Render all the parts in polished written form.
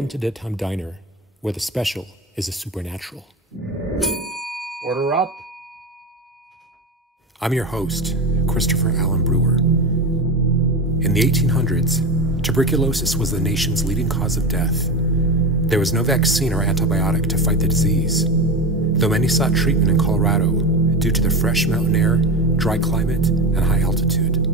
Welcome to Deadtime Diner, where the special is the supernatural. Order up. I'm your host, Christopher Allen Brewer. In the 1800s, tuberculosis was the nation's leading cause of death. There was no vaccine or antibiotic to fight the disease, though many sought treatment in Colorado due to the fresh mountain air, dry climate, and high altitude.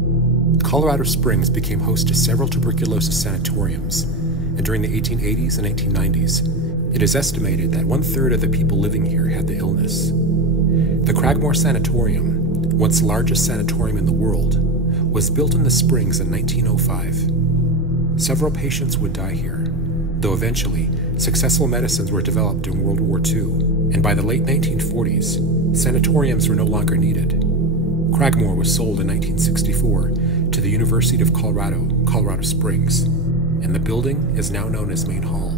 Colorado Springs became host to several tuberculosis sanatoriums, and during the 1880s and 1890s, it is estimated that 1/3 of the people living here had the illness. The Cragmore Sanatorium, once the largest sanatorium in the world, was built in the Springs in 1905. Several patients would die here, though eventually, successful medicines were developed during World War II, and by the late 1940s, sanatoriums were no longer needed. Cragmore was sold in 1964 to the University of Colorado, Colorado Springs, and the building is now known as Main Hall,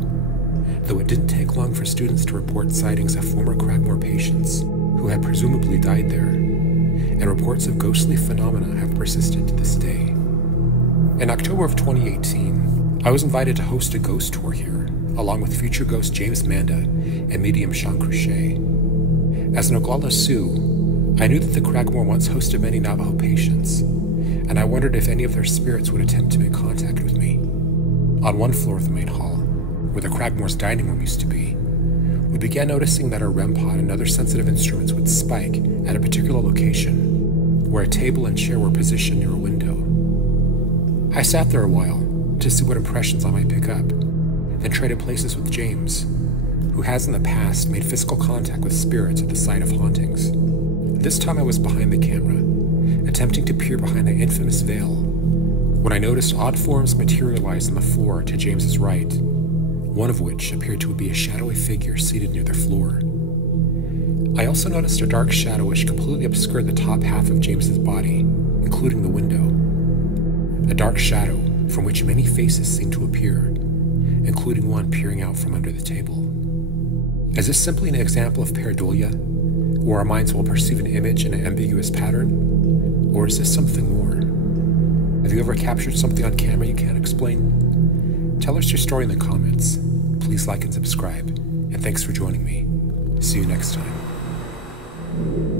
though it didn't take long for students to report sightings of former Cragmore patients who had presumably died there, and reports of ghostly phenomena have persisted to this day. In October of 2018, I was invited to host a ghost tour here, along with future ghost James Manda and medium Shaun Crusha. As an Oglala Sioux, I knew that the Cragmore once hosted many Navajo patients, and I wondered if any of their spirits would attempt to make contact with me. On one floor of the main hall, where the Cragmore's dining room used to be, we began noticing that our REM pod and other sensitive instruments would spike at a particular location, where a table and chair were positioned near a window. I sat there a while to see what impressions I might pick up, then traded places with James, who has in the past made physical contact with spirits at the site of hauntings. This time I was behind the camera, attempting to peer behind the infamous veil, when I noticed odd forms materialize on the floor to James's right, one of which appeared to be a shadowy figure seated near the floor. I also noticed a dark shadow which completely obscured the top half of James's body, including the window. A dark shadow from which many faces seemed to appear, including one peering out from under the table. Is this simply an example of pareidolia, where our minds will perceive an image in an ambiguous pattern? Or is this something more? Have you ever captured something on camera you can't explain? Tell us your story in the comments. Please like and subscribe, and thanks for joining me. See you next time.